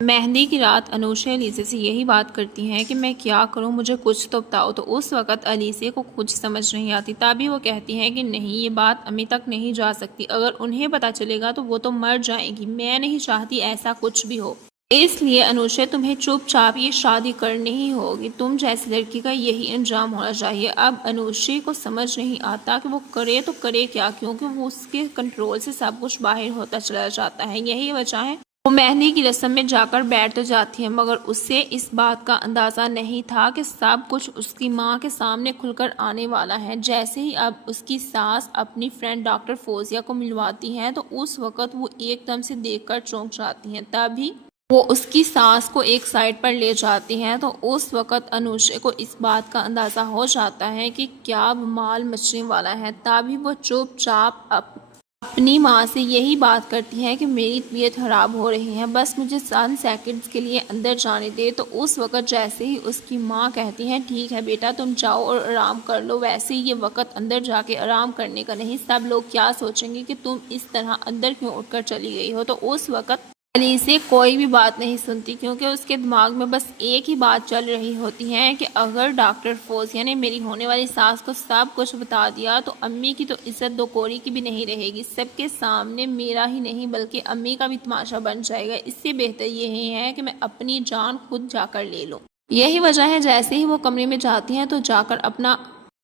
मेहंदी की रात अनूशा अलीसे से यही बात करती हैं कि मैं क्या करूं, मुझे कुछ तो बताओ। तो उस वक़्त अलीसे को कुछ समझ नहीं आती। तभी वो कहती हैं कि नहीं, ये बात अम्मी तक नहीं जा सकती। अगर उन्हें पता चलेगा तो वो तो मर जाएंगी। मैं नहीं चाहती ऐसा कुछ भी हो। इसलिए अनुषा, तुम्हें चुपचाप ये शादी करनी ही होगी। तुम जैसी लड़की का यही अंजाम होना चाहिए। अब अनुषा को समझ नहीं आता कि वो करे तो करे क्या, क्योंकि वो उसके कंट्रोल से सब कुछ बाहर होता चला जाता है। यही वजह है वो मेहंदी की रस्म में जाकर बैठ तो जाती है, मगर उसे इस बात का अंदाज़ा नहीं था कि सब कुछ उसकी माँ के सामने खुलकर आने वाला है। जैसे ही अब उसकी सास अपनी फ्रेंड डॉक्टर फोजिया को मिलवाती हैं तो उस वक़्त वो एकदम से देखकर चौंक जाती हैं। तभी वो उसकी सास को एक साइड पर ले जाती हैं तो उस वक़्त अनुषा को इस बात का अंदाज़ा हो जाता है कि क्या माल मचने वाला है। तभी वो चुपचाप अपनी माँ से यही बात करती है कि मेरी तबीयत ख़राब हो रही है, बस मुझे चंद सेकंड्स के लिए अंदर जाने दे। तो उस वक़्त जैसे ही उसकी माँ कहती हैं ठीक है बेटा, तुम जाओ और आराम कर लो। वैसे ही ये वक़्त अंदर जाके आराम करने का नहीं, सब लोग क्या सोचेंगे कि तुम इस तरह अंदर क्यों उठकर चली गई हो। तो उस वक़्त अली से कोई भी बात नहीं सुनती, क्योंकि उसके दिमाग में बस एक ही बात चल रही होती है कि अगर डॉक्टर फोजिया ने मेरी होने वाली सास को सब कुछ बता दिया तो अम्मी की तो इज्जत दो कौड़ी की भी नहीं रहेगी। सबके सामने मेरा ही नहीं बल्कि अम्मी का भी तमाशा बन जाएगा। इससे बेहतर यही है कि मैं अपनी जान खुद जाकर ले लूँ। यही वजह है जैसे ही वो कमरे में जाती हैं तो जाकर अपना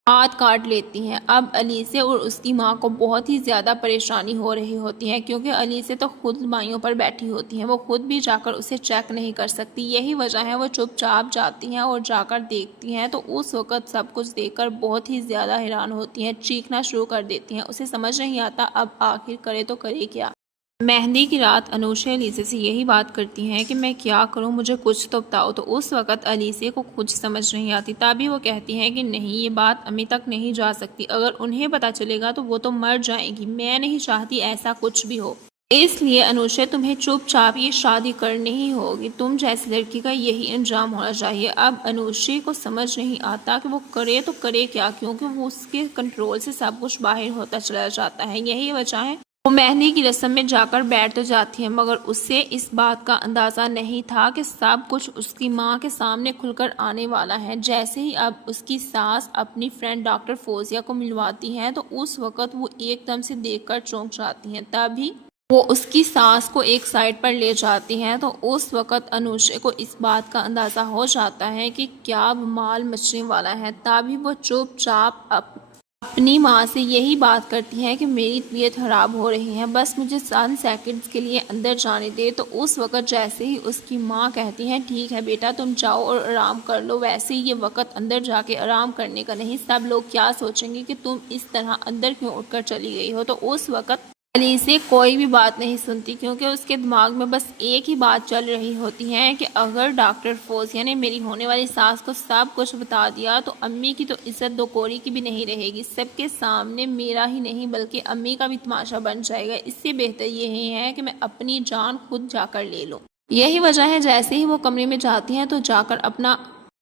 हाथ काट लेती हैं। अब अलीसे और उसकी माँ को बहुत ही ज़्यादा परेशानी हो रही होती है, क्योंकि अलीसे तो खुद माइयों पर बैठी होती हैं। वो खुद भी जाकर उसे चेक नहीं कर सकती। यही वजह है वो चुपचाप जाती हैं और जाकर देखती हैं तो उस वक़्त सब कुछ देखकर बहुत ही ज़्यादा हैरान होती हैं, चीखना शुरू कर देती हैं। उसे समझ नहीं आता अब आखिर करे तो करे क्या। मेहंदी की रात अनूशा अलीसे से यही बात करती हैं कि मैं क्या करूं, मुझे कुछ तो बताओ। तो उस वक़्त अलीसे को कुछ समझ नहीं आती। तभी वो कहती हैं कि नहीं, ये बात अम्मी तक नहीं जा सकती। अगर उन्हें पता चलेगा तो वो तो मर जाएंगी। मैं नहीं चाहती ऐसा कुछ भी हो। इसलिए अनुषा, तुम्हें चुपचाप ये शादी करनी ही होगी। तुम जैसी लड़की का यही अंजाम होना चाहिए। अब अनुषा को समझ नहीं आता कि वो करे तो करे क्या, क्योंकि वो उसके कंट्रोल से सब कुछ बाहर होता चला जाता है। यही वजह है वो मेहंदी की रस्म में जाकर बैठ तो जाती है, मगर उसे इस बात का अंदाज़ा नहीं था कि सब कुछ उसकी माँ के सामने खुलकर आने वाला है। जैसे ही अब उसकी सास अपनी फ्रेंड डॉक्टर फोजिया को मिलवाती हैं तो उस वक़्त वो एकदम से देखकर चौंक जाती हैं। तभी वो उसकी सास को एक साइड पर ले जाती हैं तो उस वक़्त अनुषा को इस बात का अंदाज़ा हो जाता है कि क्या माल मचने वाला है। तभी वो चुपचाप अपनी माँ से यही बात करती हैं कि मेरी तबीयत ख़राब हो रही है, बस मुझे चंद सेकंड्स के लिए अंदर जाने दे। तो उस वक़्त जैसे ही उसकी माँ कहती हैं ठीक है बेटा, तुम जाओ और आराम कर लो। वैसे ही ये वक़्त अंदर जाके आराम करने का नहीं, सब लोग क्या सोचेंगे कि तुम इस तरह अंदर क्यों उठकर चली गई हो। तो उस वक़्त अली से कोई भी बात नहीं सुनती, क्योंकि उसके दिमाग में बस एक ही बात चल रही होती है कि अगर डॉक्टर फोजिया ने मेरी होने वाली सास को सब कुछ बता दिया तो अम्मी की तो इज्जत दो कौड़ी की भी नहीं रहेगी। सबके सामने मेरा ही नहीं बल्कि अम्मी का भी तमाशा बन जाएगा। इससे बेहतर यही है कि मैं अपनी जान खुद जाकर ले लूँ। यही वजह है जैसे ही वो कमरे में जाती हैं तो जाकर अपना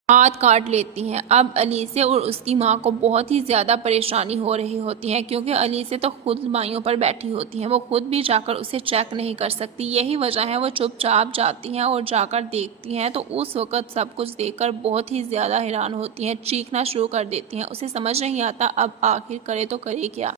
हाथ काट लेती हैं। अब अलीसे और उसकी माँ को बहुत ही ज़्यादा परेशानी हो रही होती है, क्योंकि अलीसे तो खुद माइयों पर बैठी होती हैं। वो खुद भी जाकर उसे चेक नहीं कर सकती। यही वजह है वो चुपचाप जाती हैं और जाकर देखती हैं तो उस वक़्त सब कुछ देखकर बहुत ही ज़्यादा हैरान होती हैं, चीखना शुरू कर देती हैं। उसे समझ नहीं आता अब आखिर करे तो करे क्या।